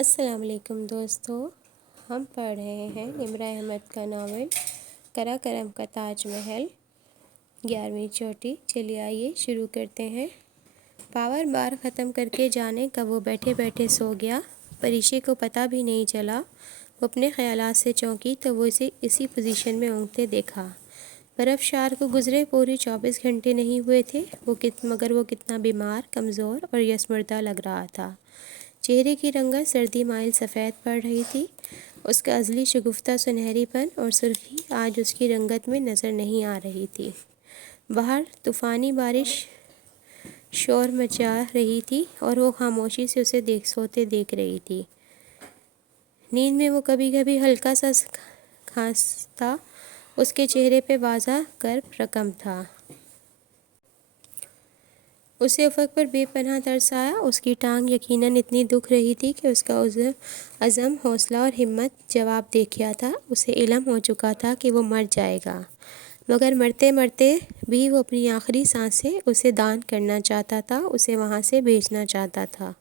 السلام علیکم دوستو، ہم پڑھ رہے ہیں امراء احمد کا ناول کرا کرم کا تاج محل 11ویں چوٹی۔ چلیے آئیے شروع کرتے ہیں۔ پاور بار ختم کر کے جانے کب وہ بیٹھے بیٹھے سو گیا، پریشے کو پتہ بھی نہیں چلا۔ وہ اپنے خیالات سے چونکی تو وہ اسے اسی پوزیشن میں اونگتے دیکھا۔ برف شار کو گزرے پورے 24 گھنٹے نہیں ہوئے تھے مگر وہ کتنا بیمار، کمزور اور یسمردہ لگ رہا تھا۔ چہرے کی رنگت سردی مائل سفید پڑ رہی تھی۔ اس کا ازلی شگفتہ سنہری پن اور سرخی آج اس کی رنگت میں نظر نہیں آ رہی تھی۔ باہر طوفانی بارش شور مچا رہی تھی اور وہ خاموشی سے اسے سوتے دیکھ رہی تھی۔ نیند میں وہ کبھی کبھی ہلکا سا کھانستا اس کے چہرے پہ واضح کرب رقم تھا۔ اسے افق پر بے پناہ ترس آیا۔ اس کی ٹانگ یقیناً اتنی دکھ رہی تھی کہ اس کا عزم، حوصلہ اور ہمت جواب دے گیا تھا۔ اسے علم ہو چکا تھا کہ وہ مر جائے گا، مگر مرتے مرتے بھی وہ اپنی آخری سانسیں اسے دان کرنا چاہتا تھا، اسے وہاں سے بھیجنا چاہتا تھا۔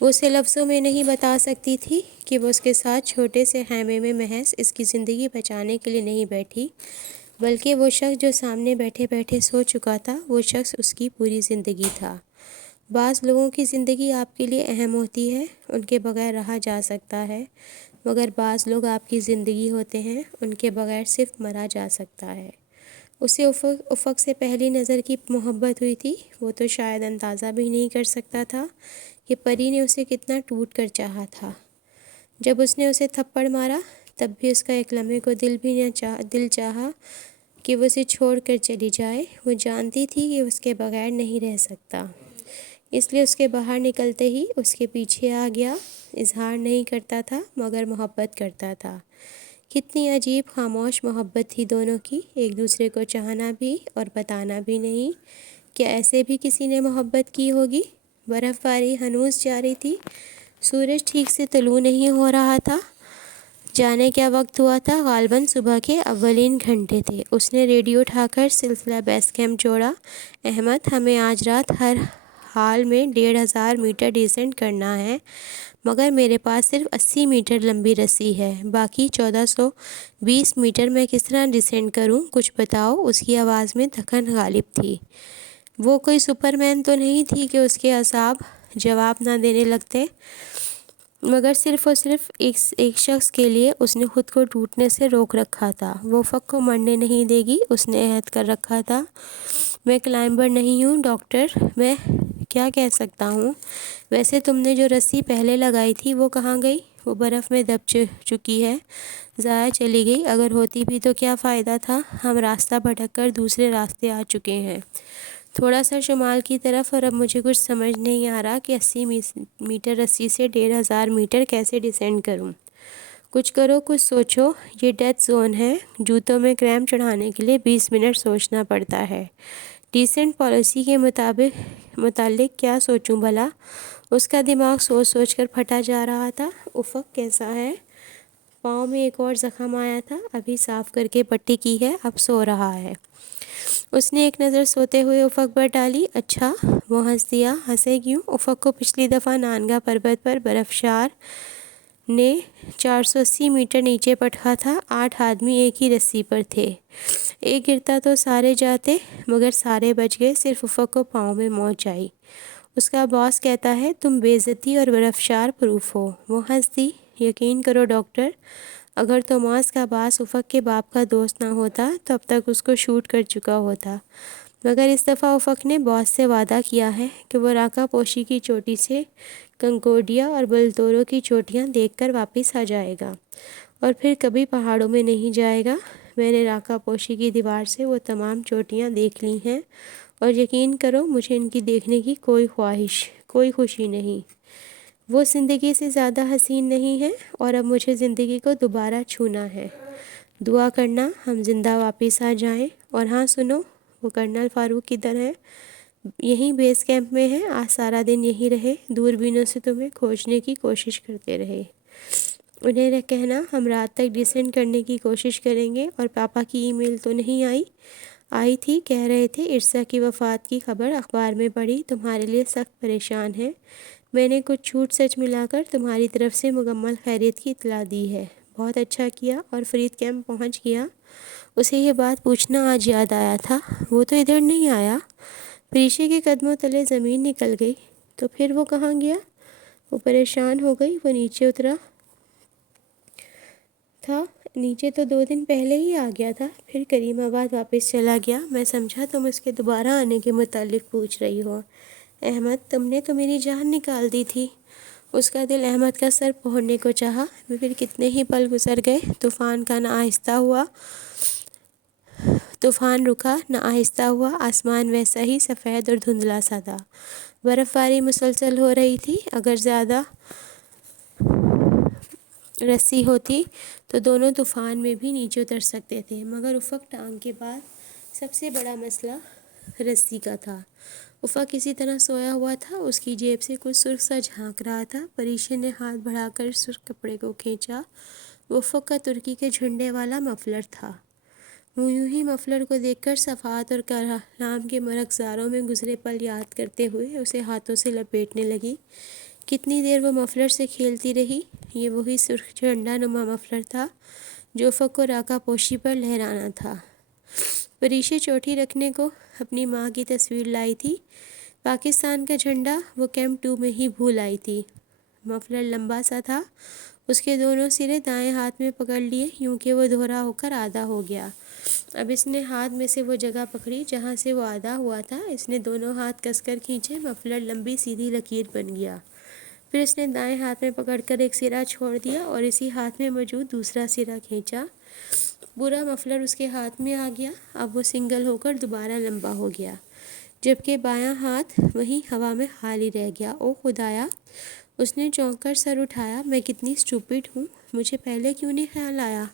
وہ اسے لفظوں میں نہیں بتا سکتی تھی کہ وہ اس کے ساتھ چھوٹے سے خیمے میں محض اس کی زندگی بچانے کے لیے نہیں بیٹھی، بلکہ وہ شخص جو سامنے بیٹھے بیٹھے سو چکا تھا، وہ شخص اس کی پوری زندگی تھا۔ بعض لوگوں کی زندگی آپ کے لیے اہم ہوتی ہے، ان کے بغیر رہا جا سکتا ہے، مگر بعض لوگ آپ کی زندگی ہوتے ہیں، ان کے بغیر صرف مرا جا سکتا ہے۔ اسے افق سے پہلی نظر کی محبت ہوئی تھی۔ وہ تو شاید اندازہ بھی نہیں کر سکتا تھا کہ پری نے اسے کتنا ٹوٹ کر چاہا تھا۔ جب اس نے اسے تھپڑ مارا تب بھی اس کا ایک لمحے کو دل چاہا کہ وہ اسے چھوڑ کر چلی جائے۔ وہ جانتی تھی کہ اس کے بغیر نہیں رہ سکتا، اس لیے اس کے باہر نکلتے ہی اس کے پیچھے آ گیا۔ اظہار نہیں کرتا تھا مگر محبت کرتا تھا۔ کتنی عجیب خاموش محبت تھی دونوں کی، ایک دوسرے کو چاہنا بھی اور بتانا بھی نہیں۔ کیا ایسے بھی کسی نے محبت کی ہوگی؟ برف باری ہنوز جاری تھی، سورج ٹھیک سے طلوع نہیں ہو رہا تھا۔ جانے کیا وقت ہوا تھا؟ غالباً صبح کے اولین گھنٹے تھے۔ اس نے ریڈیو اٹھا کر سلسلہ بیس کیمپ جوڑا۔ احمد، ہمیں آج رات ہر حال میں 1500 میٹر ڈیسینٹ کرنا ہے، مگر میرے پاس صرف 80 میٹر لمبی رسی ہے، باقی 1420 میٹر میں کس طرح ڈیسینٹ کروں؟ کچھ بتاؤ۔ اس کی آواز میں دھڑکن غالب تھی۔ وہ کوئی سپرمین تو نہیں تھی کہ اس کے اعصاب جواب نہ دینے لگتے، مگر صرف اور صرف ایک شخص کے لیے اس نے خود کو ٹوٹنے سے روک رکھا تھا۔ وہ افق کو مرنے نہیں دے گی، اس نے عہد کر رکھا تھا۔ میں کلائمبر نہیں ہوں ڈاکٹر، میں کیا کہہ سکتا ہوں؟ ویسے تم نے جو رسی پہلے لگائی تھی وہ کہاں گئی؟ وہ برف میں دب چکی ہے، ضائع چلی گئی۔ اگر ہوتی بھی تو کیا فائدہ تھا؟ ہم راستہ بھٹک کر دوسرے راستے آ چکے ہیں، تھوڑا سا شمال کی طرف، اور اب مجھے کچھ سمجھ نہیں آ رہا کہ 80 میٹر رسی سے 1500 میٹر کیسے ڈیسینڈ کروں۔ کچھ کرو، کچھ سوچو۔ یہ ڈیتھ زون ہے، جوتوں میں کریمپ چڑھانے کے لیے 20 منٹ سوچنا پڑتا ہے۔ ڈیسنٹ پالیسی کے متعلق کیا سوچوں بھلا؟ اس کا دماغ سوچ سوچ کر پھٹا جا رہا تھا۔ افق کیسا ہے؟ پاؤں میں ایک اور زخم آیا تھا، ابھی صاف کر کے پٹی کی ہے، اب سو رہا ہے۔ اس نے ایک نظر سوتے ہوئے افق پر ڈالی۔ اچھا، وہ ہنس دیا۔ ہنسے کیوں؟ افق کو پچھلی دفعہ نانگا پربت پر برف شار نے 480 میٹر نیچے پٹکا تھا۔ 8 آدمی ایک ہی رسی پر تھے، ایک گرتا تو سارے جاتے، مگر سارے بچ گئے، صرف افق کو پاؤں میں موچ آئی۔ اس کا باس کہتا ہے تم بے عزتی اور برف شار پروف ہو۔ وہ ہنس دی۔ یقین کرو ڈاکٹر، اگر توماس کا باس افق کے باپ کا دوست نہ ہوتا تو اب تک اس کو شوٹ کر چکا ہوتا، مگر اس دفعہ افق نے باس سے وعدہ کیا ہے کہ وہ راکا پوشی کی چوٹی سے کنکورڈیا اور بلتورو کی چوٹیاں دیکھ کر واپس آ جائے گا، اور پھر کبھی پہاڑوں میں نہیں جائے گا۔ میں نے راکا پوشی کی دیوار سے وہ تمام چوٹیاں دیکھ لی ہیں، اور یقین کرو مجھے ان کی دیکھنے کی کوئی خوشی نہیں۔ وہ زندگی سے زیادہ حسین نہیں ہے، اور اب مجھے زندگی کو دوبارہ چھونا ہے۔ دعا کرنا ہم زندہ واپس آ جائیں۔ اور ہاں سنو، وہ کرنل فاروق کدھر ہے؟ یہیں بیس کیمپ میں ہے، آج سارا دن یہیں رہے، دوربینوں سے تمہیں کھوجنے کی کوشش کرتے رہے۔ انہیں کہنا ہم رات تک ڈیسینڈ کرنے کی کوشش کریں گے۔ اور پاپا کی ای میل تو نہیں آئی تھی؟ کہہ رہے تھے ارسا کی وفات کی خبر اخبار میں پڑھی، تمہارے لیے سخت پریشان ہیں۔ میں نے کچھ جھوٹ سچ ملا کر تمہاری طرف سے مکمل خیریت کی اطلاع دی ہے۔ بہت اچھا کیا۔ اور فرید کیمپ پہنچ گیا؟ اسے یہ بات پوچھنا آج یاد آیا تھا۔ وہ تو ادھر نہیں آیا۔ پریشے کے قدموں تلے زمین نکل گئی۔ تو پھر وہ کہاں گیا؟ وہ پریشان ہو گئی۔ وہ نیچے اترا تھا۔ نیچے تو 2 دن پہلے ہی آ گیا تھا، پھر کریم آباد واپس چلا گیا۔ میں سمجھا تم اس کے دوبارہ آنے کے متعلق پوچھ رہی ہو۔ احمد، تم نے تو میری جان نکال دی تھی۔ اس کا دل احمد کا سر پھوڑنے کو چاہا۔ پھر کتنے ہی پل گزر گئے، طوفان رکا نہ آہستہ ہوا۔ آسمان ویسا ہی سفید اور دھندلا سا تھا۔ برف باری مسلسل ہو رہی تھی۔ اگر زیادہ رسی ہوتی تو دونوں طوفان میں بھی نیچے اتر سکتے تھے، مگر افق ٹانگ کے بعد سب سے بڑا مسئلہ رسی کا تھا۔ افق کسی طرح سویا ہوا تھا۔ اس کی جیب سے کچھ سرخ سا جھانک رہا تھا۔ پریشے نے ہاتھ بڑھا کر سرخ کپڑے کو کھینچا۔ وہ افق کا ترکی کے جھنڈے والا مفلر تھا۔ وہ یوں ہی مفلر کو دیکھ کر صفحات اور کلام کے مرغزاروں میں گزرے پل یاد کرتے ہوئے اسے ہاتھوں سے لپیٹنے لگی۔ کتنی دیر وہ مفلر سے کھیلتی رہی۔ یہ وہی سرخ جھنڈا نما مفلر تھا جو افق کو راکا پوشی پر لہرانا تھا۔ پریشے چوٹی رکھنے کو اپنی ماں کی تصویر لائی تھی۔ پاکستان کا جھنڈا وہ کیمپ 2 میں ہی بھول آئی تھی۔ مفلر لمبا سا تھا۔ اس کے دونوں سرے دائیں ہاتھ میں پکڑ لیے، یوں کہ وہ دھورا ہو کر آدھا ہو گیا۔ اب اس نے ہاتھ میں سے وہ جگہ پکڑی جہاں سے وہ آدھا ہوا تھا۔ اس نے دونوں ہاتھ کس کر کھینچے، مفلر لمبی سیدھی لکیر بن گیا۔ پھر اس نے دائیں ہاتھ میں پکڑ کر ایک سرا چھوڑ دیا اور اسی ہاتھ میں موجود دوسرا سرا کھینچا۔ پورا مفلر اس کے ہاتھ میں آ گیا۔ اب وہ سنگل ہو کر دوبارہ لمبا ہو گیا، جبکہ بایاں ہاتھ وہیں ہوا میں خالی رہ گیا۔ او خدایا! اس نے چونک کر سر اٹھایا۔ میں کتنی اسٹوپڈ ہوں، مجھے پہلے کیوں نہیں خیال آیا؟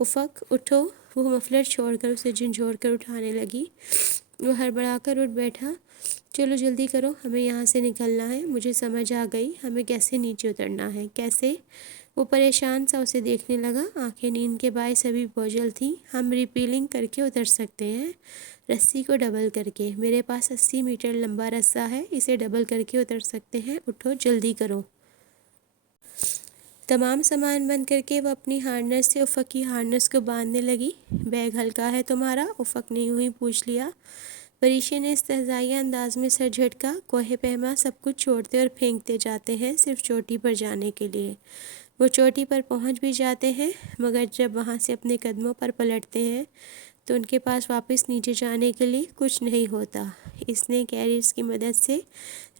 افق، اٹھو! وہ مفلر چھوڑ کر اسے جھنجھوڑ کر اٹھانے لگی۔ وہ ہڑبڑا کر اٹھ بیٹھا۔ چلو جلدی کرو، ہمیں یہاں سے نکلنا ہے۔ مجھے سمجھ آ گئی، ہمیں کیسے نیچے اترنا ہے۔ کیسے؟ وہ پریشان سا اسے دیکھنے لگا۔ آنکھیں نیند کے باعث ابھی بوجھل تھیں۔ ہم ریپیلنگ کر کے اتر سکتے ہیں، رسی کو ڈبل کر کے۔ میرے پاس 80 میٹر لمبا رسہ ہے، اسے ڈبل کر کے اتر سکتے ہیں۔ اٹھو، جلدی کرو۔ تمام سامان بند کر کے وہ اپنی ہارنس سے افق کی ہارنس کو باندھنے لگی۔ بیگ ہلکا ہے تمہارا؟ افق نے یوں ہی پوچھ لیا۔ پریشے نے استہزائیہ انداز میں سر جھٹکا۔ کوہ پیما سب کچھ چھوڑتے اور پھینکتے جاتے ہیں صرف چوٹی پر جانے کے لیے۔ وہ چوٹی پر پہنچ بھی جاتے ہیں، مگر جب وہاں سے اپنے قدموں پر پلٹتے ہیں تو ان کے پاس واپس نیچے جانے کے لیے کچھ نہیں ہوتا۔ اس نے کیریئرز کی مدد سے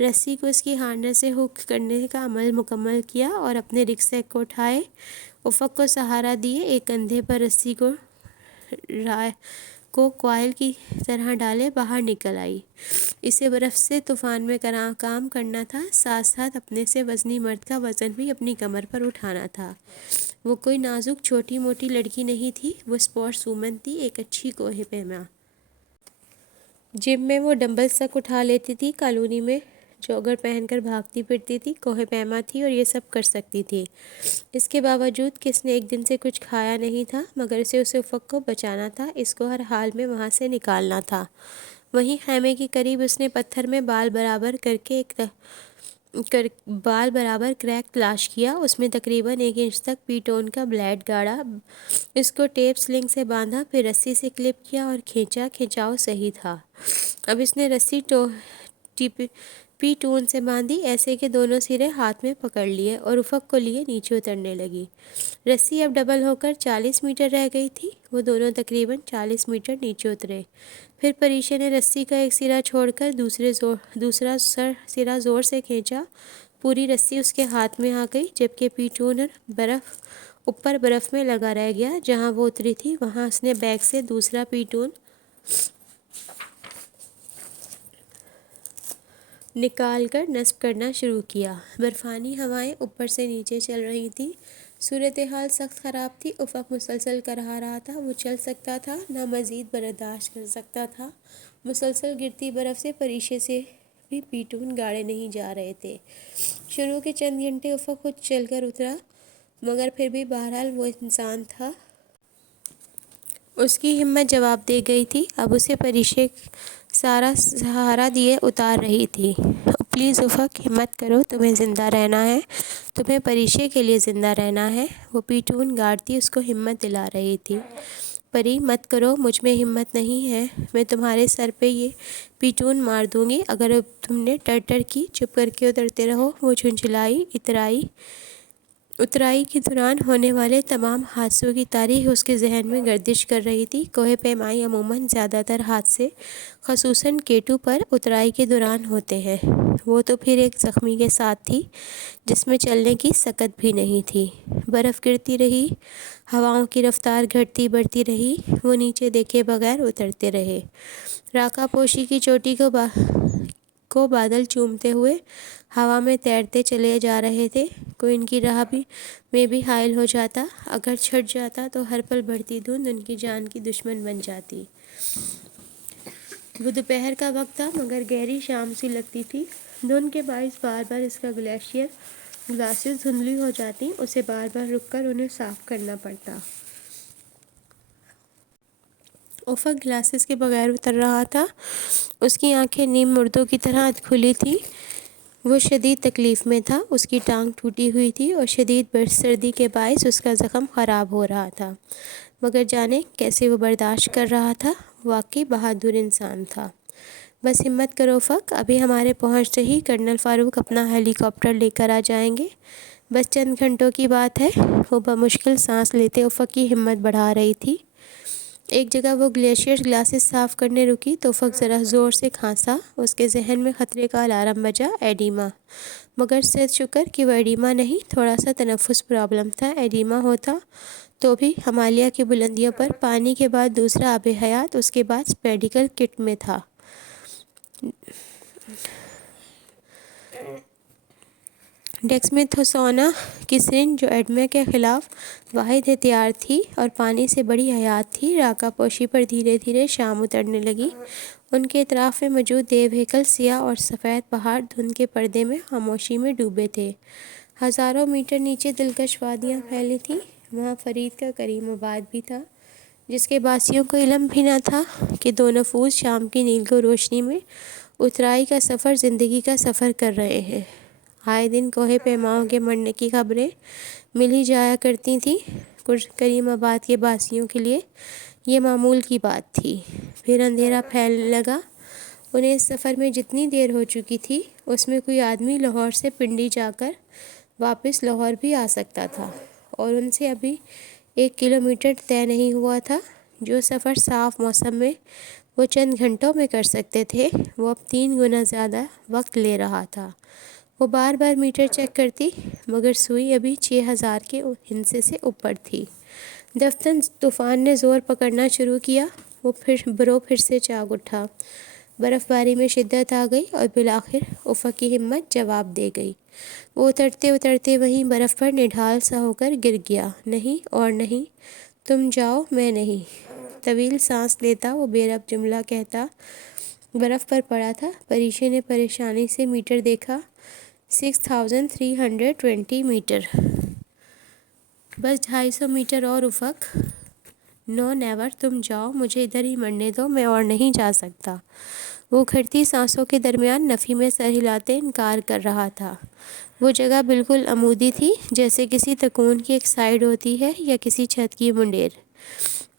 رسی کو اس کی ہارنس سے ہک کرنے کا عمل مکمل کیا اور اپنے رکسیک کو اٹھائے، افق کو سہارا دیے، ایک کندھے پر رسی کو کوائل کی طرح ڈالے باہر نکل آئی۔ اسے برف سے طوفان میں کام کرنا تھا، ساتھ ساتھ اپنے سے وزنی مرد کا وزن بھی اپنی کمر پر اٹھانا تھا۔ وہ کوئی نازک چھوٹی موٹی لڑکی نہیں تھی، وہ اسپورٹس وومن تھی، ایک اچھی کوہ پیما۔ جم میں وہ ڈمبلز تک اٹھا لیتی تھی، کالونی میں جوگر پہن کر بھاگتی پھرتی تھی، کوہ پیما تھی اور یہ سب کر سکتی تھی۔ اس کے باوجود کہ اس نے ایک دن سے کچھ کھایا نہیں تھا، مگر اسے افق کو بچانا تھا، اس کو ہر حال میں وہاں سے نکالنا تھا۔ وہیں خیمے کے قریب اس نے پتھر میں بال برابر کریک تلاش کیا۔ اس میں تقریباً 1 انچ تک پیٹون کا بلیڈ گاڑا، اس کو ٹیپ سلنگ سے باندھا، پھر رسی سے کلپ کیا اور کھینچا۔ کھنچاؤ صحیح تھا۔ اب اس نے رسی پیٹون سے باندھی، ایسے کہ دونوں سرے ہاتھ میں پکڑ لیے اور افق کو لیے نیچے اترنے لگی۔ رسی اب ڈبل ہو کر 40 میٹر رہ گئی تھی۔ وہ دونوں تقریباً 40 میٹر نیچے اترے۔ پھر پریشے نے رسی کا ایک سرا چھوڑ کر دوسرا سرا زور سے کھینچا۔ پوری رسی اس کے ہاتھ میں آ گئی، جبکہ پیٹون اوپر برف میں لگا رہ گیا۔ جہاں وہ اتری تھی وہاں اس نے بیگ سے دوسرا پیٹون نکال کر نصب کرنا شروع کیا۔ برفانی ہوائیں اوپر سے نیچے چل رہی تھیں۔ صورتحال سخت خراب تھی۔ افق مسلسل کرہا رہا تھا۔ وہ چل سکتا تھا، نہ مزید برداشت کر سکتا تھا۔ مسلسل گرتی برف سے پریشے سے بھی پیٹون گاڑے نہیں جا رہے تھے۔ شروع کے چند گھنٹے افق خود چل کر اترا، مگر پھر بھی بہرحال وہ انسان تھا۔ اس کی ہمت جواب دے گئی تھی۔ اب اسے پریشے سارا سہارا دیے اتار رہی تھی۔ پلیز افق، ہمت کرو، تمہیں زندہ رہنا ہے، تمہیں پریشے کے لیے زندہ رہنا ہے۔ وہ پیٹون گارتی اس کو ہمت دلا رہی تھی۔ پری مت کرو، مجھ میں ہمت نہیں ہے، میں تمہارے سر پہ یہ پیٹون مار دوں گی اگر تم نے ٹر ٹر کی، چپ کر کے اترتے رہو۔ وہ جھنجھلائی۔ اترائی کے دوران ہونے والے تمام حادثوں کی تاریخ اس کے ذہن میں گردش کر رہی تھی۔ کوہ پیمائی عموماً زیادہ تر حادثے خصوصاً K2 پر اترائی کے دوران ہوتے ہیں۔ وہ تو پھر ایک زخمی کے ساتھ تھی جس میں چلنے کی سکت بھی نہیں تھی۔ برف گرتی رہی، ہواؤں کی رفتار گھٹتی بڑھتی رہی۔ وہ نیچے دیکھے بغیر اترتے رہے۔ راکا پوشی کی چوٹی کو بادل چومتے ہوئے ہوا میں تیرتے چلے جا رہے تھے۔ کوئی ان کی راہ میں بھی حائل ہو جاتا، اگر چھٹ جاتا تو ہر پل بڑھتی دھند ان کی جان کی دشمن بن جاتی۔ وہ دوپہر کا وقت تھا مگر گہری شام سی لگتی تھی۔ دھند کے باعث بار بار اس کا گلاسز دھندلی ہو جاتی، اسے بار بار رک کر انہیں صاف کرنا پڑتا۔ افق گلاسز کے بغیر اتر رہا تھا۔ اس کی آنکھیں نیم مردوں کی طرح کھلی تھیں۔ وہ شدید تکلیف میں تھا، اس کی ٹانگ ٹوٹی ہوئی تھی اور شدید برف سردی کے باعث اس کا زخم خراب ہو رہا تھا، مگر جانے کیسے وہ برداشت کر رہا تھا۔ واقعی بہادر انسان تھا۔ بس ہمت کرو افق، ابھی ہمارے پہنچتے ہی کرنل فاروق اپنا ہیلی کاپٹر لے کر آ جائیں گے، بس چند گھنٹوں کی بات ہے۔ وہ بمشکل سانس لیتے افق کی ہمت بڑھا رہی تھی۔ ایک جگہ وہ گلیشیئر گلاسز صاف کرنے رکی تو افق ذرا زور سے کھانسا۔ اس کے ذہن میں خطرے کا الارم بجا، ایڈیما۔ مگر صد شکر کہ وہ ایڈیما نہیں، تھوڑا سا تنفس پرابلم تھا۔ ایڈیما ہوتا تو بھی ہمالیہ کی بلندیوں پر پانی کے بعد دوسرا آب حیات اس کے پاس میڈیکل کٹ میں تھا۔ ڈیکسمیتھسونا کی سرنج جو ایڈما کے خلاف واحد ہتھیار تھی اور پانی سے بڑی حیات تھی۔ راکا پوشی پر دھیرے دھیرے شام اترنے لگی۔ ان کے اطراف میں موجود دیو ہیکل سیاہ اور سفید پہاڑ دھند کے پردے میں خاموشی میں ڈوبے تھے۔ ہزاروں میٹر نیچے دلکش وادیاں پھیلی تھیں۔ وہاں فرید کا کریم آباد بھی تھا، جس کے باسیوں کو علم بھی نہ تھا کہ دو نفوس شام کی نیلگوں روشنی میں اترائی کا سفر زندگی کا سفر کر رہے ہیں۔ آئے دن کوہ پیماؤں کے مرنے کی خبریں مل ہی جایا کرتی تھیں۔ کریم آباد کے باسیوں کے لیے یہ معمول کی بات تھی۔ پھر اندھیرا پھیلنے لگا۔ انہیں اس سفر میں جتنی دیر ہو چکی تھی، اس میں کوئی آدمی لاہور سے پنڈی جا کر واپس لاہور بھی آ سکتا تھا، اور ان سے ابھی 1 کلومیٹر طے نہیں ہوا تھا۔ جو سفر صاف موسم میں وہ چند گھنٹوں میں کر سکتے تھے، وہ اب 3 گنا زیادہ وقت لے رہا تھا۔ وہ بار بار میٹر چیک کرتی، مگر سوئی ابھی 6000 کے ہندسے سے اوپر تھی۔ دفتن طوفان نے زور پکڑنا شروع کیا۔ وہ پھر سے جاگ اٹھا۔ برف باری میں شدت آ گئی اور بالآخر افق کی ہمت جواب دے گئی۔ وہ اترتے اترتے وہیں برف پر نڈھال سا ہو کر گر گیا۔ نہیں اور نہیں، تم جاؤ، میں نہیں۔ طویل سانس لیتا وہ بے ربط جملہ کہتا برف پر پڑا تھا۔ پریشے نے پریشانی سے میٹر دیکھا۔ 6320 میٹر۔ بس 250 میٹر اور افق۔ نو نیور، تم جاؤ، مجھے ادھر ہی مرنے دو، میں اور نہیں جا سکتا۔ وہ اکھڑتی سانسوں کے درمیان نفی میں سر ہلاتے انکار کر رہا تھا۔ وہ جگہ بالکل عمودی تھی، جیسے کسی تکون کی ایک سائیڈ ہوتی ہے یا کسی چھت کی منڈیر۔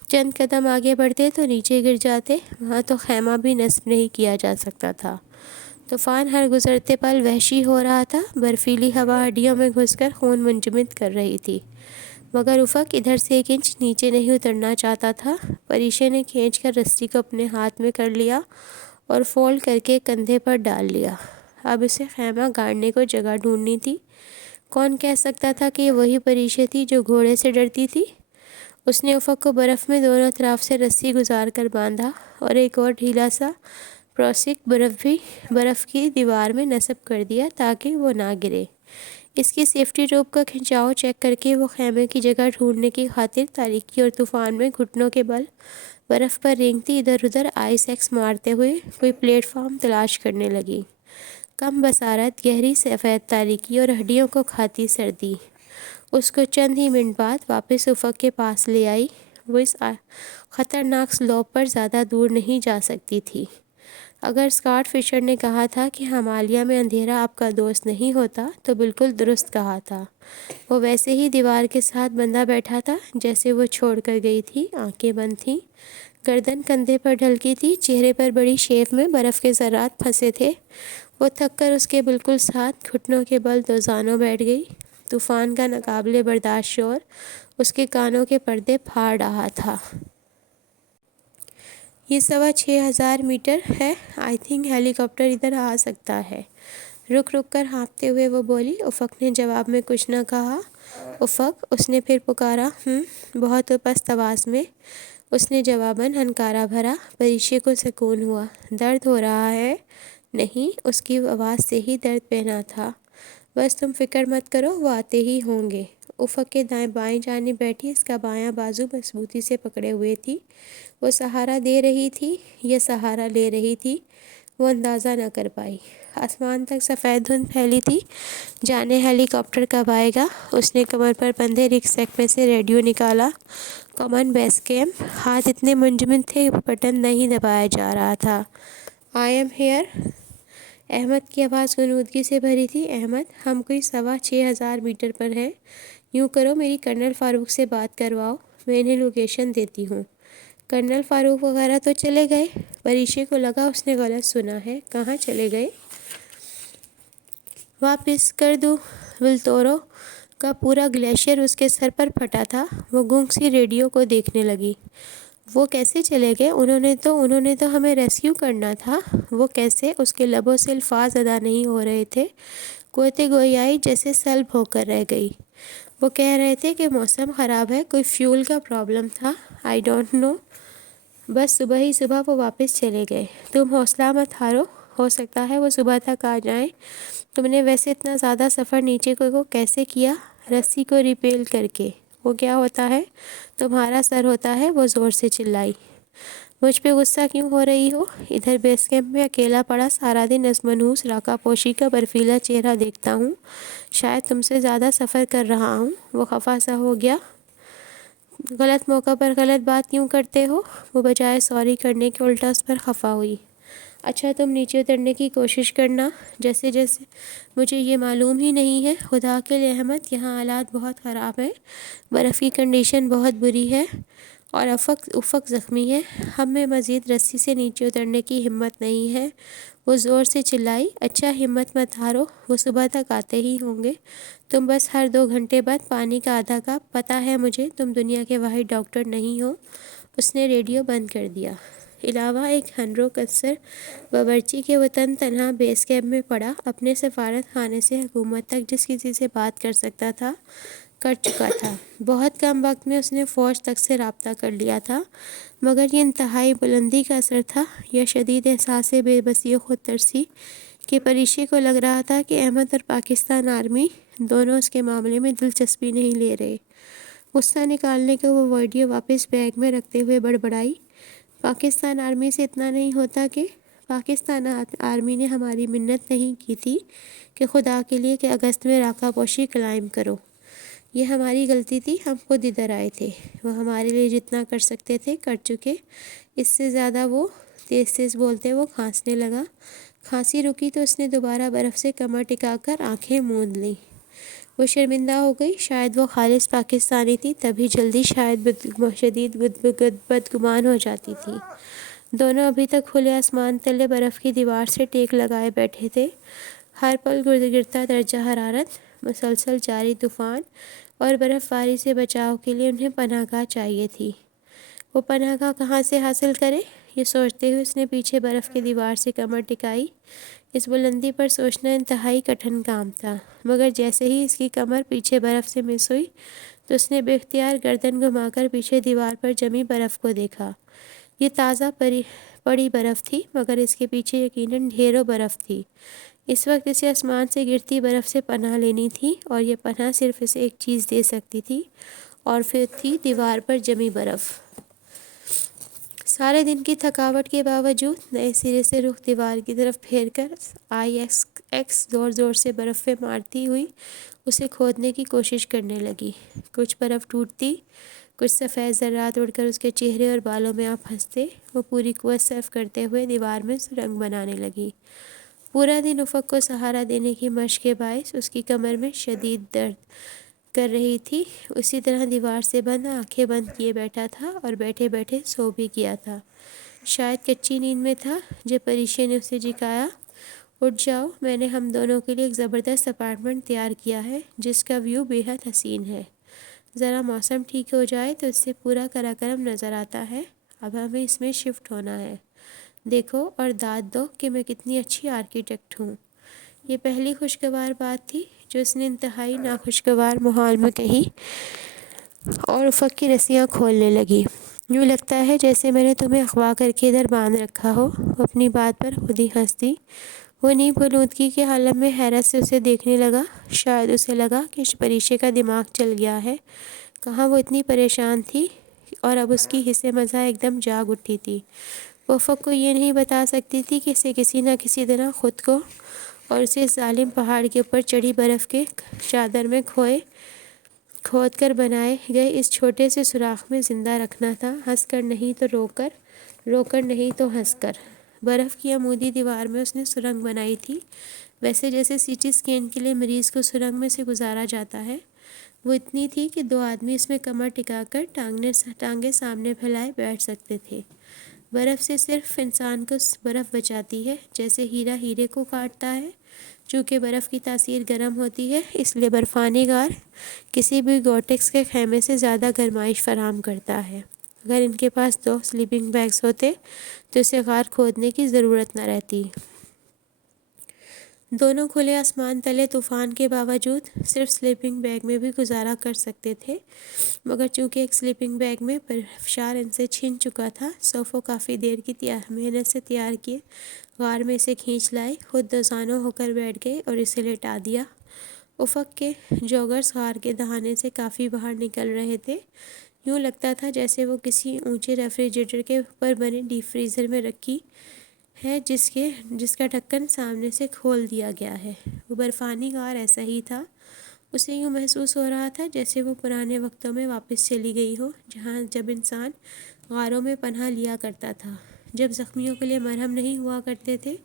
چند قدم آگے بڑھتے تو نیچے گر جاتے۔ وہاں تو خیمہ بھی نصب نہیں کیا جا سکتا تھا۔ طوفان ہر گزرتے پل وحشی ہو رہا تھا۔ برفیلی ہوا ہڈیوں میں گھس کر خون منجمد کر رہی تھی، مگر افق ادھر سے 1 انچ نیچے نہیں اترنا چاہتا تھا۔ پریشے نے کھینچ کر رسی کو اپنے ہاتھ میں کر لیا اور فولڈ کر کے کندھے پر ڈال لیا۔ اب اسے خیمہ گاڑنے کو جگہ ڈھونڈنی تھی۔ کون کہہ سکتا تھا کہ یہ وہی پریشے تھی جو گھوڑے سے ڈرتی تھی؟ اس نے افق کو برف میں دونوں طرف سے رسی گزار کر باندھا اور ایک اور ڈھیلا سا پلاسٹک برف کی دیوار میں نصب کر دیا تاکہ وہ نہ گرے۔ اس کی سیفٹی روپ کا کھنچاؤ چیک کر کے وہ خیمے کی جگہ ڈھونڈنے کی خاطر تاریکی اور طوفان میں گھٹنوں کے بل برف پر رینگتی ادھر ادھر آئس ایکس مارتے ہوئے کوئی پلیٹ فارم تلاش کرنے لگی۔ کم بصارت، گہری سفید تاریکی اور ہڈیوں کو کھاتی سردی اس کو چند ہی منٹ بعد واپس افق کے پاس لے آئی۔ وہ اس خطرناک سلوپ پر زیادہ دور نہیں جا سکتی تھی۔ اگر اسکاٹ فشر نے کہا تھا کہ ہمالیہ میں اندھیرا آپ کا دوست نہیں ہوتا تو بالکل درست کہا تھا۔ وہ ویسے ہی دیوار کے ساتھ بندھا بیٹھا تھا جیسے وہ چھوڑ کر گئی تھی، آنکھیں بند تھیں، گردن کندھے پر ڈھلکی تھی، چہرے پر بڑی شیف میں برف کے ذرات پھنسے تھے۔ وہ تھک کر اس کے بالکل ساتھ گھٹنوں کے بل دوزانوں بیٹھ گئی۔ طوفان کا ناقابل برداشت شور اس کے کانوں کے پردے پھاڑ رہا تھا۔ یہ 6,500 میٹر ہے، آئی تھنک ہیلی کاپٹر ادھر آ سکتا ہے۔ رک رک کر ہانپتے ہوئے وہ بولی۔ افق نے جواب میں کچھ نہ کہا۔ افق، اس نے پھر پکارا۔ بہت پست آواز میں اس نے جواباً ہنکارا بھرا۔ پریشے کو سکون ہوا۔ درد ہو رہا ہے؟ نہیں، اس کی آواز سے ہی درد بہنا تھا۔ بس تم فکر مت کرو، وہ آتے ہی ہوں گے۔ افق کے دائیں بائیں جانب بیٹھی، اس کا بایاں بازو مضبوطی سے پکڑے ہوئے تھی۔ وہ سہارا دے رہی تھی یا سہارا لے رہی تھی، وہ اندازہ نہ کر پائی۔ آسمان تک سفید دھند پھیلی تھی، جانے ہیلی کاپٹر کب آئے گا۔ اس نے کمر پر بندھے رکسیک میں سے ریڈیو نکالا۔ Command base camp. ہاتھ اتنے منجمد تھے کہ بٹن نہیں دبایا جا رہا تھا۔ I am here. احمد کی آواز غنودگی سے بھری تھی۔ احمد، ہم کوئی 6,500 میٹر پر ہیں۔ یوں کرو، میری کرنل فاروق سے بات کرواؤ، میں انہیں لوکیشن دیتی ہوں۔ کرنل فاروق وغیرہ تو چلے گئے۔ پریشے کو لگا اس نے غلط سنا ہے۔ کہاں چلے گئے؟ واپس کر دوں۔ ولتورو کا پورا گلیشیئر اس کے سر پر پھٹا تھا۔ وہ گنگ سی ریڈیو کو دیکھنے لگی۔ وہ کیسے چلے گئے؟ انہوں نے تو ہمیں ریسکیو کرنا تھا۔ وہ کیسے؟ اس کے لبوں سے الفاظ ادا نہیں ہو رہے تھے۔ قوت گویائی جیسے سلب ہو کر رہ گئی۔ وہ کہہ رہے تھے کہ موسم خراب ہے، کوئی فیول کا پرابلم تھا۔ I don't know. بس صبح ہی صبح وہ واپس چلے گئے۔ تم حوصلہ مت ہارو، ہو سکتا ہے وہ صبح تک آ جائیں۔ تم نے ویسے اتنا زیادہ سفر نیچے کو کیسے کیا؟ رسی کو ریپیل کر کے۔ وہ کیا ہوتا ہے؟ تمہارا سر ہوتا ہے، وہ زور سے چلائی۔ مجھ پہ غصہ کیوں ہو رہی ہو؟ ادھر بیس کیمپ میں اکیلا پڑا سارا دن اس منحوس راکا پوشی کا برفیلا چہرہ دیکھتا ہوں۔ شاید تم سے زیادہ سفر کر رہا ہوں۔ وہ خفا سا ہو گیا۔ غلط موقع پر غلط بات کیوں کرتے ہو؟ وہ بجائے سوری کرنے کے الٹا اس پر خفا ہوئی۔ اچھا، تم نیچے اترنے کی کوشش کرنا جیسے مجھے یہ معلوم ہی نہیں ہے۔ خدا کے لیے احمد، یہاں حالات بہت خراب ہیں، برف کی کنڈیشن بہت بری ہے اور افق زخمی ہے۔ ہم میں مزید رسی سے نیچے اترنے کی ہمت نہیں ہے۔ وہ زور سے چلائی۔ اچھا، ہمت مت ہارو، وہ صبح تک آتے ہی ہوں گے۔ تم بس ہر 2 گھنٹے بعد پانی کا آدھا کپ۔ پتہ ہے مجھے تم دنیا کے واحد ڈاکٹر نہیں ہو۔ اس نے ریڈیو بند کر دیا۔ علاوہ ایک ہنرو کثر باورچی کے وطن تنہا بیس کیمپ میں پڑا، اپنے سفارت خانے سے حکومت تک جس کسی سے بات کر سکتا تھا کر چکا تھا۔ بہت کم وقت میں اس نے فوج تک سے رابطہ کر لیا تھا، مگر یہ انتہائی بلندی کا اثر تھا یا شدید احساس بے بسی و خود ترسی کہ پریشے کو لگ رہا تھا کہ احمد اور پاکستان آرمی دونوں اس کے معاملے میں دلچسپی نہیں لے رہے۔ غصہ نکالنے کو وہ ریڈیو واپس بیگ میں رکھتے ہوئے بڑبڑائی۔ پاکستان آرمی سے اتنا نہیں ہوتا کہ پاکستان آرمی نے ہماری منت نہیں کی تھی کہ خدا کے لیے کہ اگست میں راکا پوشی کلائم کرو۔ یہ ہماری غلطی تھی، ہم خود ادھر آئے تھے۔ وہ ہمارے لیے جتنا کر سکتے تھے کر چکے، اس سے زیادہ۔ وہ تیز بولتے وہ کھانسنے لگا۔ کھانسی رکی تو اس نے دوبارہ برف سے کمر ٹکا کر آنکھیں موند لیں۔ وہ شرمندہ ہو گئی۔ شاید وہ خالص پاکستانی تھی، تبھی جلدی شاید شدید بدگمان ہو جاتی تھی۔ دونوں ابھی تک کھلے آسمان تلے برف کی دیوار سے ٹیک لگائے بیٹھے تھے۔ ہر پل گرتا درجہ حرارت، مسلسل جاری طوفان اور برف باری سے بچاؤ کے لیے انہیں پناہ گاہ چاہیے تھی۔ وہ پناہ گاہ کہاں سے حاصل کرے؟ یہ سوچتے ہوئے اس نے پیچھے برف کی دیوار سے کمر ٹکائی۔ اس بلندی پر سوچنا انتہائی کٹھن کام تھا، مگر جیسے ہی اس کی کمر پیچھے برف سے مس ہوئی تو اس نے بے اختیار گردن گھما کر پیچھے دیوار پر جمی برف کو دیکھا۔ یہ تازہ پڑی برف تھی، مگر اس کے پیچھے یقیناً ڈھیروں برف تھی۔ اس وقت اسے آسمان سے گرتی برف سے پناہ لینی تھی، اور یہ پناہ صرف اسے ایک چیز دے سکتی تھی، اور پھر تھی دیوار پر جمی برف۔ سارے دن کی تھکاوٹ کے باوجود نئے سرے سے رخ دیوار کی طرف پھیر کر ایکس زور زور سے برف پہ مارتی ہوئی اسے کھودنے کی کوشش کرنے لگی۔ کچھ برف ٹوٹتی، کچھ سفید ذرات اڑ کر اس کے چہرے اور بالوں میں آ پھنستے۔ وہ پوری قوت صرف کرتے ہوئے دیوار میں سرنگ بنانے لگی۔ پورا دن افق کو سہارا دینے کی مشق کے باعث اس کی کمر میں شدید درد کر رہی تھی۔ اسی طرح دیوار سے بند آنکھیں بند کیے بیٹھا تھا اور بیٹھے بیٹھے سو بھی گیا تھا۔ شاید کچی نیند میں تھا جب پریشے نے اسے جگایا۔ اٹھ جاؤ، میں نے ہم دونوں کے لیے ایک زبردست اپارٹمنٹ تیار کیا ہے جس کا ویو بے حد حسین ہے۔ ذرا موسم ٹھیک ہو جائے تو اس سے پورا قراقرم نظر آتا ہے۔ اب ہمیں اس میں شفٹ ہونا ہے۔ دیکھو اور داد دو کہ میں کتنی اچھی آرکیٹیکٹ ہوں۔ یہ پہلی خوشگوار بات تھی جو اس نے انتہائی ناخوشگوار ماحول میں کہی اور افق کی رسیاں کھولنے لگی۔ یوں لگتا ہے جیسے میں نے تمہیں اغوا کر کے ادھر باندھ رکھا ہو۔ وہ اپنی بات پر خود ہی ہنس دی۔ وہ نیم آلودگی کے عالم میں حیرت سے اسے دیکھنے لگا۔ شاید اسے لگا کہ پریشے کا دماغ چل گیا ہے۔ کہاں وہ اتنی پریشان تھی اور اب اس کی حس مزہ ایک دم جاگ اٹھی تھی۔ وہ افق کو یہ نہیں بتا سکتی تھی کہ اسے کسی نہ کسی طرح خود کو اور اسے اس ظالم پہاڑ کے اوپر چڑھی برف کے چادر میں کھود کر بنائے گئے اس چھوٹے سے سوراخ میں زندہ رکھنا تھا، ہنس کر نہیں تو رو کر نہیں تو ہنس کر۔ برف کی عمودی دیوار میں اس نے سرنگ بنائی تھی، ویسے جیسے سی ٹی اسکین کے لیے مریض کو سرنگ میں سے گزارا جاتا ہے۔ وہ اتنی تھی کہ دو آدمی اس میں کمر ٹکا کر ٹانگیں سامنے پھیلائے بیٹھ سکتے تھے۔ برف سے صرف انسان کو برف بچاتی ہے، جیسے ہیرا ہیرے کو کاٹتا ہے۔ چونکہ برف کی تاثیر گرم ہوتی ہے، اس لیے برفانی غار کسی بھی گورٹیکس کے خیمے سے زیادہ گرمائش فراہم کرتا ہے۔ اگر ان کے پاس 2 سلیپنگ بیگز ہوتے تو اسے غار کھودنے کی ضرورت نہ رہتی۔ دونوں کھلے آسمان تلے طوفان کے باوجود صرف سلیپنگ بیگ میں بھی گزارا کر سکتے تھے، مگر چونکہ ایک سلیپنگ بیگ میں برفشار ان سے چھن چکا تھا، وہ کافی دیر کی محنت سے تیار کیے غار میں اسے کھینچ لائے، خود دوزانوں ہو کر بیٹھ گئے اور اسے لٹا دیا۔ افق کے جوگرز غار کے دہانے سے کافی باہر نکل رہے تھے۔ یوں لگتا تھا جیسے وہ کسی اونچے ریفریجریٹر کے اوپر بنے ڈیپ فریزر میں رکھی ہے جس کا ڈھکن سامنے سے کھول دیا گیا ہے۔ وہ برفانی غار ایسا ہی تھا۔ اسے یوں محسوس ہو رہا تھا جیسے وہ پرانے وقتوں میں واپس چلی گئی ہو، جب انسان غاروں میں پناہ لیا کرتا تھا، جب زخمیوں کے لیے مرہم نہیں ہوا کرتے تھے،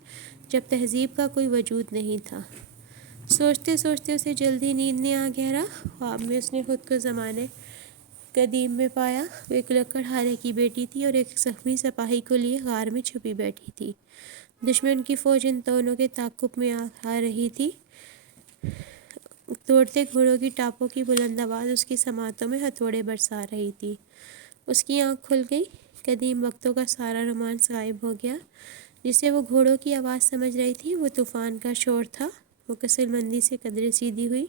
جب تہذیب کا کوئی وجود نہیں تھا۔ سوچتے سوچتے اسے جلدی نیند نے آ گہرا۔ خواب میں اس نے خود کو زمانے قدیم میں پایا۔ وہ ایک لکڑہارے کی بیٹی تھی اور ایک زخمی سپاہی کو لیے غار میں چھپی بیٹھی تھی۔ دشمن کی فوج ان دونوں کے تعاقب میں آ رہی تھی۔ دوڑتے گھوڑوں کی ٹاپوں کی بلند آواز اس کی سماعتوں میں ہتھوڑے برسا رہی تھی۔ اس کی آنکھ کھل گئی۔ قدیم وقتوں کا سارا رومانس غائب ہو گیا۔ جسے وہ گھوڑوں کی آواز سمجھ رہی تھی وہ طوفان کا شور تھا۔ وہ کثر مندی سے قدریں سیدھی ہوئی۔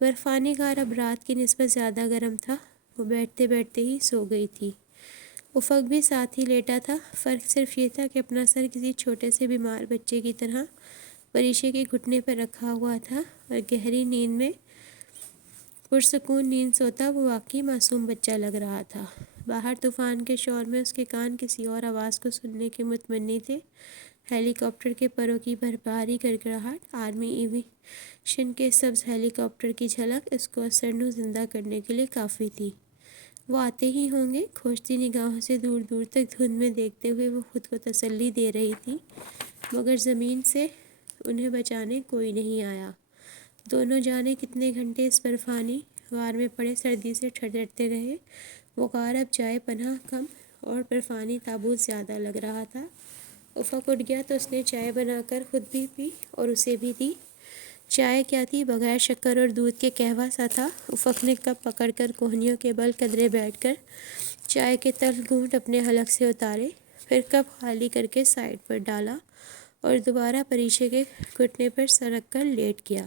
برفانی غار اب رات کی نسبت زیادہ گرم تھا۔ وہ بیٹھتے بیٹھتے ہی سو گئی تھی۔ افق بھی ساتھ ہی لیٹا تھا۔ فرق صرف یہ تھا کہ اپنا سر کسی چھوٹے سے بیمار بچے کی طرح پریشے کے گھٹنے پر رکھا ہوا تھا اور گہری نیند میں پرسکون نیند سوتا وہ واقعی معصوم بچہ لگ رہا تھا۔ باہر طوفان کے شور میں اس کے کان کسی اور آواز کو سننے کے متمنی تھے۔ ہیلی کاپٹر کے پروں کی بھاری گڑگڑاہٹ، آرمی ایویشن کے سبز ہیلی کاپٹر کی جھلک اس کو سرنو زندہ کرنے کے لیے کافی تھی۔ وہ آتے ہی ہوں گے، کھوجتی نگاہوں سے دور دور تک دھند میں دیکھتے ہوئے وہ خود کو تسلی دے رہی تھی، مگر زمین سے انہیں بچانے کوئی نہیں آیا۔ دونوں جانے کتنے گھنٹے اس برفانی غار میں پڑے سردی سے ٹھٹرتے رہے۔ وہ غار اب جائے پناہ کم اور برفانی تابوت زیادہ لگ رہا تھا۔ افق اٹھ گیا تو اس نے چائے بنا کر خود بھی پی اور اسے بھی دی۔ چائے کیا تھی، بغیر شکر اور دودھ کے قہوہ سا تھا۔ افق نے کپ پکڑ کر کوہنیوں کے بل قدرے بیٹھ کر چائے کے تلخ گھونٹ اپنے حلق سے اتارے، پھر کپ خالی کر کے سائڈ پر ڈالا اور دوبارہ پریشے کے گھٹنے پر سر رکھ کر لیٹ گیا۔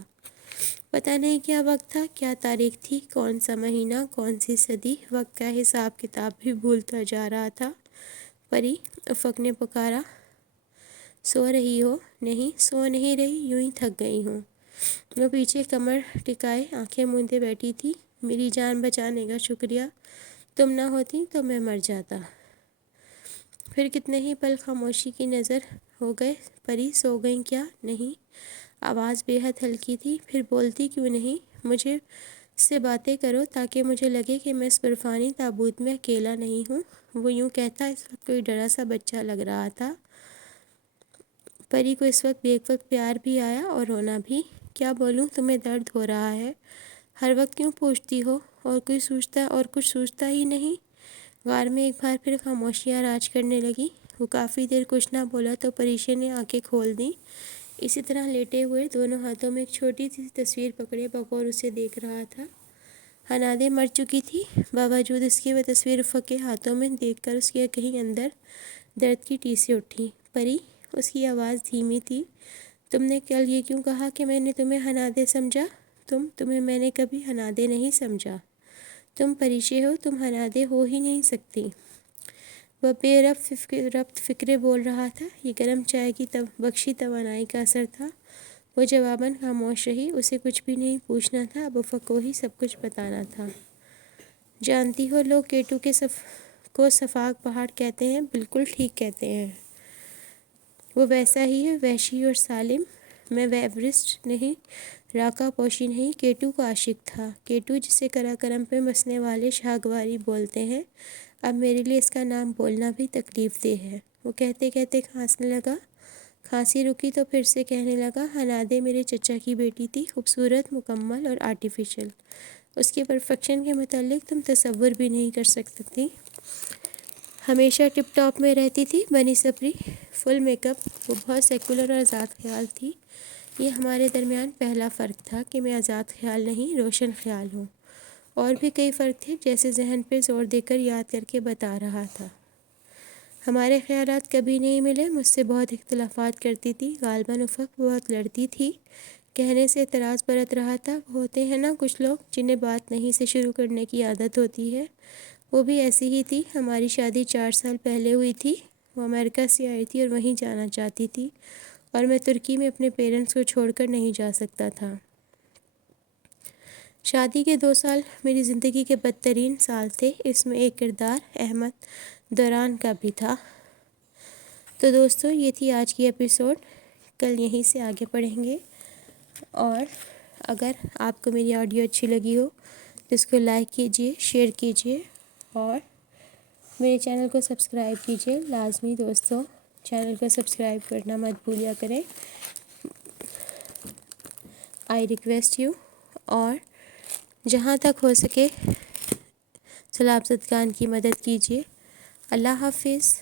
پتہ نہیں کیا وقت تھا، کیا تاریخ تھی، کون سا مہینہ، کون سی صدی، وقت کا حساب کتاب بھی بھولتا جا رہا تھا۔ پری، افق نے پکارا، سو رہی ہو؟ نہیں، سو نہیں رہی، یوں ہی تھک گئی ہوں۔ وہ پیچھے کمر ٹکائے آنکھیں موندے بیٹھی تھی۔ میری جان بچانے کا شکریہ، تم نہ ہوتی تو میں مر جاتا۔ پھر کتنے ہی پل خاموشی کی نظر ہو گئے۔ پری سو گئیں کیا؟ نہیں، آواز بے حد ہلکی تھی۔ پھر بولتی کیوں نہیں؟ مجھے سے باتیں کرو تاکہ مجھے لگے کہ میں اس برفانی تابوت میں اکیلا نہیں ہوں۔ وہ یوں کہتا اس وقت کوئی ڈرا سا بچہ لگ رہا تھا۔ پری کو اس وقت بیک وقت پیار بھی آیا اور رونا بھی۔ کیا بولوں؟ تمہیں درد ہو رہا ہے؟ ہر وقت کیوں پوچھتی ہو؟ اور کچھ سوچتا ہی نہیں؟ غار میں ایک بار پھر خاموشیاں راج کرنے لگی۔ وہ کافی دیر کچھ نہ بولا تو پریشے نے آنکھیں کھول دیں۔ اسی طرح لیٹے ہوئے دونوں ہاتھوں میں ایک چھوٹی سی تصویر پکڑے بغور اسے دیکھ رہا تھا۔ حنادے مر چکی تھی، باوجود اس کے وہ تصویر افق کے ہاتھوں میں دیکھ کر اس کے کہیں اندر درد کی ٹیسیں اٹھیں۔ پری، اس کی آواز دھیمی تھی، تم نے کل یہ کیوں کہا کہ میں نے تمہیں حنادے سمجھا؟ تمہیں میں نے کبھی حنادے نہیں سمجھا۔ تم پریشے ہو، تم حنادے ہو ہی نہیں سکتی۔ وہ بے ربط فکرے بول رہا تھا۔ یہ گرم چائے کی بخشی توانائی کا اثر تھا۔ وہ جواباً خاموش رہی۔ اسے کچھ بھی نہیں پوچھنا تھا، اب افق کو ہی سب کچھ بتانا تھا۔ جانتی ہو، لوگ کیٹو کو صفاق پہاڑ کہتے ہیں۔ بالکل ٹھیک کہتے ہیں۔ وہ ویسا ہی ہے، وحشی اور سالم۔ میں ایورسٹ نہیں، راکا پوشی نہیں، کیٹو کا عاشق تھا۔ کیٹو، جسے قراقرم پہ بسنے والے شاہگواری بولتے ہیں۔ اب میرے لیے اس کا نام بولنا بھی تکلیف دہ ہے۔ وہ کہتے کہتے کھانسنے لگا۔ کھانسی رکی تو پھر سے کہنے لگا، حنادے میرے چچا کی بیٹی تھی، خوبصورت، مکمل اور آرٹیفیشل۔ اس کے پرفیکشن کے متعلق تم تصور بھی نہیں کر سکتی۔ ہمیشہ ٹپ ٹاپ میں رہتی تھی، بنی سپری، فل میک اپ۔ وہ بہت سیکولر اور آزاد خیال تھی۔ یہ ہمارے درمیان پہلا فرق تھا کہ میں آزاد خیال نہیں، روشن خیال ہوں۔ اور بھی کئی فرق تھے، جیسے ذہن پہ زور دے کر یاد کر کے بتا رہا تھا۔ ہمارے خیالات کبھی نہیں ملے، مجھ سے بہت اختلافات کرتی تھی، غالباً افق بہت لڑتی تھی، کہنے سے اعتراض برت رہا تھا۔ وہ ہوتے ہیں نا کچھ لوگ جنہیں بات نہیں سے شروع کرنے کی عادت ہوتی ہے، وہ بھی ایسی ہی تھی۔ ہماری شادی 4 سال پہلے ہوئی تھی۔ وہ امریکہ سے آئی تھی اور وہیں جانا چاہتی تھی، اور میں ترکی میں اپنے پیرنٹس کو چھوڑ کر نہیں جا سکتا تھا۔ شادی کے 2 سال میری زندگی کے بدترین سال تھے۔ اس میں ایک کردار احمد دوران کا بھی تھا۔ تو دوستو، یہ تھی آج کی ایپیسوڈ۔ کل یہیں سے آگے پڑھیں گے، اور اگر آپ کو میری آڈیو اچھی لگی ہو تو اس کو لائک کیجئے، شیئر کیجئے، اور میرے چینل کو سبسکرائب کیجئے لازمی۔ دوستو، چینل کو سبسکرائب کرنا مت بھولیا کریں، آئی ریکویسٹ یو۔ اور جہاں تک ہو سکے سلام صدقان کی مدد کیجیے۔ اللہ حافظ۔